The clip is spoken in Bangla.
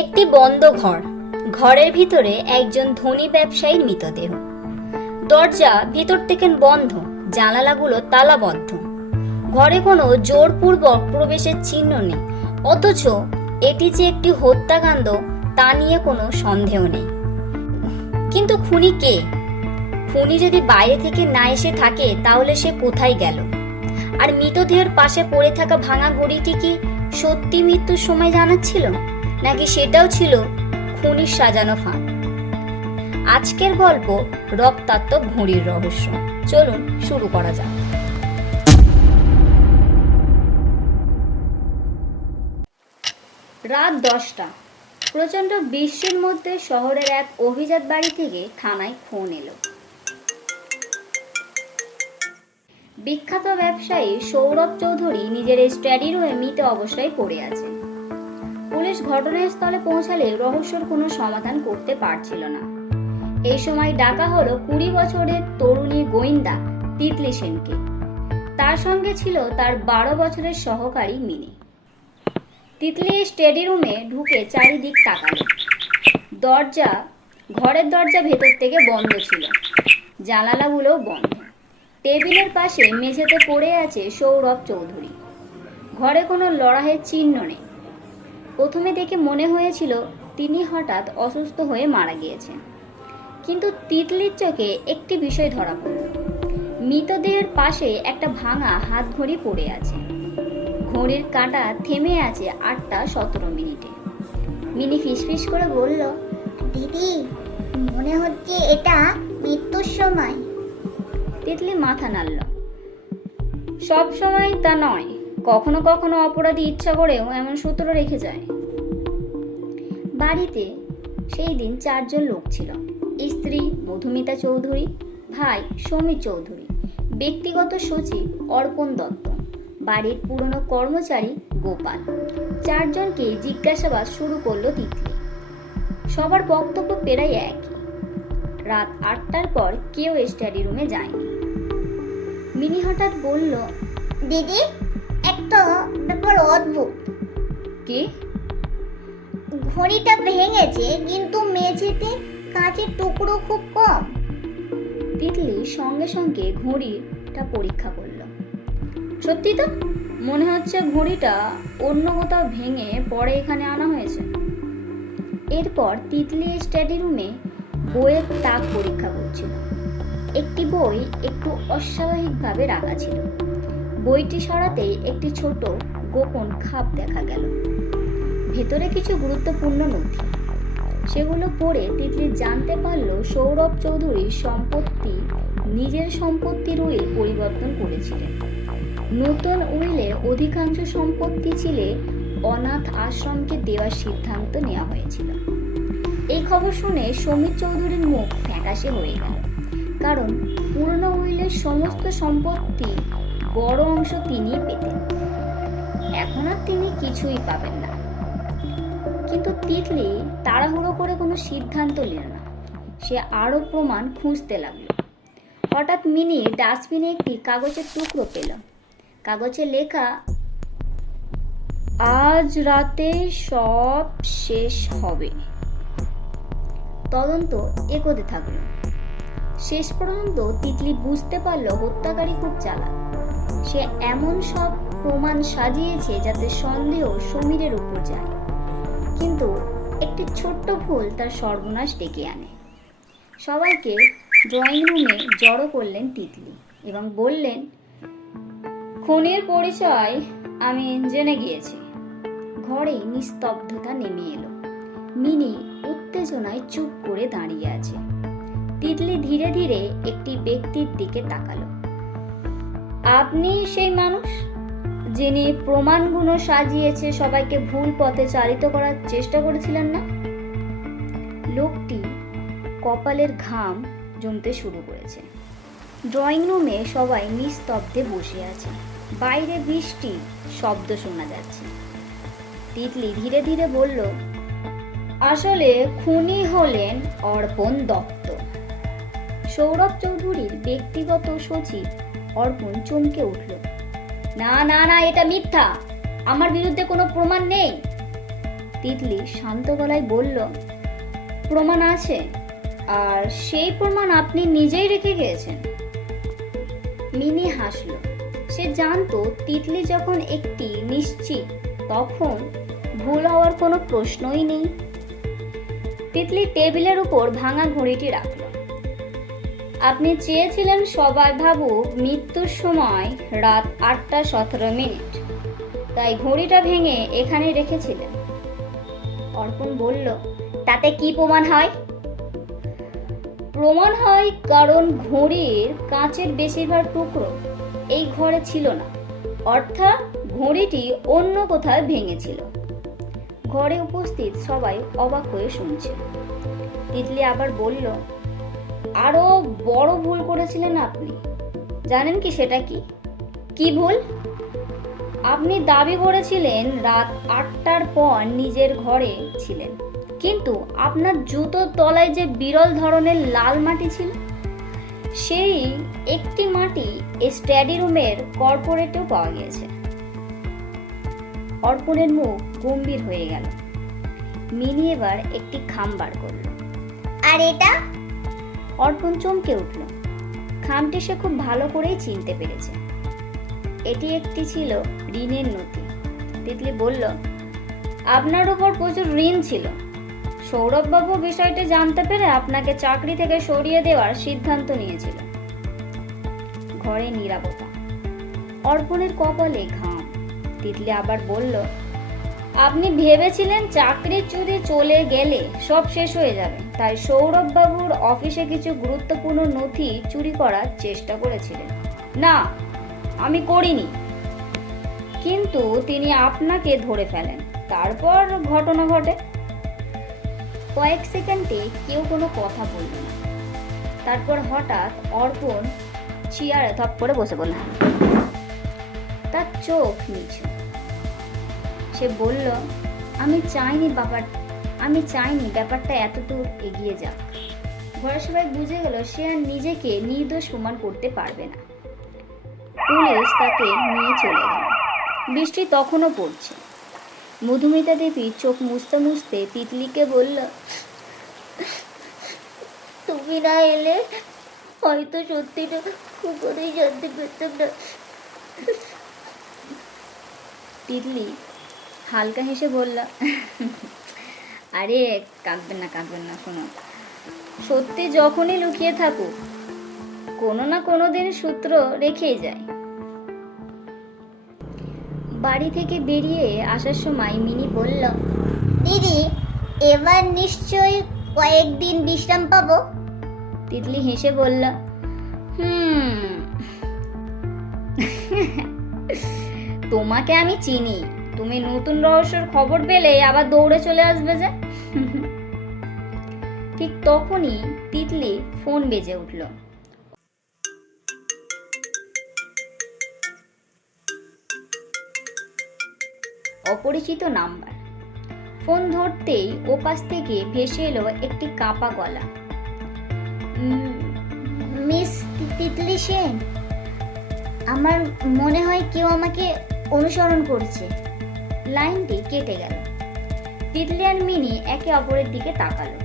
একটি বন্ধ ঘর, ঘরের ভিতরে একজন ধনী ব্যবসায়ীর মৃতদেহ। দরজা ভিতর থেকে বন্ধ, জানালাগুলো তালাবদ্ধ। ঘরে কোনো জোরপূর্বক প্রবেশের চিহ্ন নেই, অথচ এটি যে একটি হত্যাকাণ্ড তা নিয়ে কোনো সন্দেহ নেই। কিন্তু খুনি কে? খুনি যদি বাইরে থেকে না এসে থাকে তাহলে সে কোথায় গেল? আর মৃতদেহের পাশে পড়ে থাকা ভাঙা ঘড়িটি কি সত্যি মৃত্যুর সময় জানাচ্ছিল, নাকি সেটাও ছিল খুনির সাজানো ফাঁদ? আজকের গল্প রক্তাক্ত ঘড়ির রহস্য। চলুন শুরু করা যাক। রাত 10টা। প্রচন্ড বৃষ্টির মধ্যে শহরের এক অভিজাত বাড়ি থেকে থানায় ফোন এলো। বিখ্যাত ব্যবসায়ী সৌরভ চৌধুরী নিজের স্টাডি রুমে মৃত অবস্থায় পড়ে আছে। পুলিশ ঘটনাস্থলে পৌঁছালে রহস্যের কোনো সমাধান করতে পারছিল না। এই সময় ডাকা হলো 20 বছরের তরুণী গোয়েন্দা তিতলি সেনকে। তার সঙ্গে ছিল তার 12 বছরের সহকারী মিনি। তিতলি স্টাডি রুমে ঢুকে চারিদিক তাকালো। ঘরের দরজা ভেতর থেকে বন্ধ ছিল, জানালাগুলোও বন্ধ। টেবিলের পাশে মেঝেতে পড়ে আছে সৌরভ চৌধুরী। ঘরে কোনো লড়াইয়ের চিহ্ন নেই। প্রথমে দেখে মনে হয়েছিল তিনি হঠাৎ অসুস্থ হয়ে মারা গিয়েছেন, কিন্তু তিতলির চোখে একটি বিষয় ধরা পড়ল। মৃতদেহের পাশে একটা ভাঙা হাত ঘড়ি পড়ে আছে। ঘড়ির কাঁটা থেমে আছে 8টা 17 মিনিটে। মিনি ফিসফিস করে বলল, দিদি, মনে হচ্ছে এটা মৃত্যুর সময়। তিতলি মাথা নাড়ল। সব সময় তা নয়, কখনো কখনো অপরাধী ইচ্ছা করেও এমন সূত্র রেখে যায়। বাড়িতে সেই দিন 4 জন লোক ছিল। স্ত্রী মধুমিতা চৌধুরী, ভাই সমীর চৌধুরী, ব্যক্তিগত সচিব অর্পণ দত্ত, বাড়ির পুরনো কর্মচারী গোপাল। 4 জনকে জিজ্ঞাসাবাদ শুরু করলো তিতলি। সবার বক্তব্য প্রায় একই। রাত 8টার পর কেউ স্টাডি রুমে যায়নি। মিনি হঠাৎ বলল, দিদি, একটা ব্যাপার অদ্ভুত। কি? ঘড়িটা ভেঙেছে, কিন্তু মেঝেতে কাঁচের টুকরো খুব কম। তিতলি সঙ্গে সঙ্গে ঘড়িটা পরীক্ষা করলো। সত্যি তো, মনে হচ্ছে ঘড়িটা অন্য কোথাও ভেঙে পরে এখানে আনা হয়েছে। এরপর তিতলি স্টাডি রুমে বইয়ের তাক পরীক্ষা করছিল। একটি বই একটু অস্বাভাবিকভাবে রাখা ছিল। বইটি সরাতেই একটি ছোট গোপন খাপ দেখা গেল। ভেতরে কিছু গুরুত্বপূর্ণ নথি। সেগুলো পড়ে তিতলি জানতে পারল সৌরভ চৌধুরীর সম্পত্তি নিজের সম্পত্তির উইল পরিবর্তন করেছিলেন। নতুন উইলে অধিকাংশ সম্পত্তি ছিল অনাথ আশ্রমকে দেওয়ার সিদ্ধান্ত নেওয়া হয়েছিল। এই খবর শুনে সমীর চৌধুরীর মুখ ফ্যাকাশে হয়ে গেল, কারণ পুরনো উইলের সমস্ত সম্পত্তি বড় অংশ তিনিই পেতেন। এখন আর তিনি কিছুই পাবেন না। কিন্তু তিতলি তাড়াহুড়ো করে কোনো সিদ্ধান্ত নিল না। সে আরো প্রমাণ খুঁজতে লাগলো। হঠাৎ মিনি ডাস্টবিনে একটি কাগজের টুকরো পেল। কাগজে লেখা, আজ রাতে সব শেষ হবে। তদন্ত এগোতে থাকলো। শেষ পর্যন্ত তিতলি বুঝতে পারলো হত্যাকারী খুব চালাক। সে এমন সব প্রমাণ সাজিয়েছে যাতে সন্দেহ সমীরের উপর যায়, কিন্তু একটি ছোট্ট ভুল তার সর্বনাশ ডেকে আনে। সবাইকে ড্রয়িং রুমে জড়ো করলেন তিতলি এবং বললেন, খুনির পরিচয় আমি জেনে গিয়েছি। ঘরেই নিস্তব্ধতা নেমে এলো। মিনি উত্তেজনায় চুপ করে দাঁড়িয়ে আছে। তিতলি ধীরে ধীরে একটি ব্যক্তির দিকে তাকালো। আপনি সেই মানুষ যিনি প্রমাণগুলো সাজিয়েছে সবাইকে ভুল পথে চালিত করার চেষ্টা করেছিলেন না? লোকটি কপালের ঘাম জমতে শুরু করেছে। ড্রয়িং রুমে সবাই নিস্তব্ধে বসে আছে। বাইরে বৃষ্টি শব্দ শোনা যাচ্ছে। তিতলি ধীরে ধীরে বলল, আসলে খুনি হলেন অর্পণ দত্ত। সৌরভ চৌধুরীর ব্যক্তিগত সচিব অর্পণ চমকে উঠল। না না না, এটা মিথ্যা, আমার বিরুদ্ধে কোনো প্রমাণ নেই। তিতলি শান্ত গলায় বলল, প্রমাণ আছে, আর সেই প্রমাণ আপনি নিজেই রেখে গিয়েছেন। মিনি হাসল। সে জানতো তিতলি যখন একটি নিশ্চিত, তখন ভুল হওয়ার কোনো প্রশ্নই নেই। তিতলি টেবিলের উপর ভাঙা ঘড়িটি রাখল। আপনি চেয়েছিলেন সবাই ভাবুক মৃত্যুর সময় রাত 8:17, তাই ঘড়িটা ভেঙে এখানে রেখেছিলেন। অর্পণ বলল, তাতে কি প্রমাণ হয়? প্রমাণ হয় কারণ ঘড়ির কাঁচের বেশিরভাগ টুকরো এই ঘরে ছিল না, অর্থাৎ ঘড়িটি অন্য কোথাও ভেঙেছিল। ঘরে উপস্থিত সবাই অবাক হয়ে শুনছে। তিতলি আবার বলল, আরো বড় ভুল করেছিলেন আপনি। জানেন কি সেটা কি? কি ভুল? আপনি দাবি করেছিলেন রাত 8টার পর নিজের ঘরে ছিলেন, কিন্তু আপনার জুতোর তলায় যে বিরল ধরনের লাল মাটি ছিল, সেই একটি মাটি স্টাডি রুমের কর্পোরেটেও পাওয়া গিয়েছে। অর্পণের মুখ গম্ভীর হয়ে গেল। মিনি এবার একটি খাম বার করল। আর এটা? অর্পণ চমকে উঠল। খামটি সে খুব ভালো করেই চিনতে পেরেছে। এটি একটি ছিল ঋণের নথি। তিতলি বলল, আপনার উপর প্রচুর ঋণ ছিল। সৌরভবাবু বিষয়টি জানতে পেরে আপনাকে চাকরি থেকে সরিয়ে দেওয়ার সিদ্ধান্ত নিয়েছিল। ঘরে নীরবতা। অর্পণের কপালে ঘাম। তিতলি আবার বলল, আপনি ভেবেছিলেন চাকরির চুরি চলে গেলে সব শেষ হয়ে যাবে, তাই সৌরভবাবুর অফিসে কিছু গুরুত্বপূর্ণ নথি চুরি করার চেষ্টা করেছিলেন। না, আমি করিনি। কিন্তু তিনি আপনাকে ধরে ফেলেন, তারপর ঘটনা ঘটে। কয়েক সেকেন্ডে কেউ কোনো কথা বলল না। তারপর হঠাৎ অর্পণ চেয়ারে ধপ করে বসে পড়ল। তার চোখ নিচু। সে বলল, আমি চাইনি ব্যাপারটা এতদূর এগিয়ে যাক। ঘরের সবাই বুঝে গেল সে আর নিজেকে নির্দোষ প্রমাণ করতে পারবে না। পুলিশ তাকে নিয়ে চলে গেল। বৃষ্টি তখনও পড়ছে। মধুমিতা দেবী চোখ মুছতে মুছতে তিতলিকে বলল, তুমি না এলে হয়তো সত্যিটা কোনোই জানতে পারতাম না। তিতলি হালকা হেসে বলল, আরে কাঁদবেন না, শোনো, সত্যি যখনই লুকিয়ে থাকুক কোনো না কোনো দিন সূত্র রেখেই যায়। বাড়ি থেকে বেরিয়ে আসার সময় মিনি বলল, দিদি, এবার নিশ্চয়ই কয়েকদিন বিশ্রাম পাবো। তিতলি হেসে বলল, তোমাকে আমি চিনি, তুমি নতুন রহস্যের খবর পেলে আবার দৌড়ে চলে আসবে যে। ঠিক তখনই তিতলি ফোন বেজে উঠল। অপরিচিত নাম্বার। ফোন ধরতেই ওপাশ থেকে ভেসে এলো একটি কাঁপা গলা। মিস তিতলি সেন, আমার মনে হয় কেউ আমাকে অনুসরণ করছে। লাইনটি কেটে গেল। তিতলি আর মিনি একে অপরের দিকে তাকালো।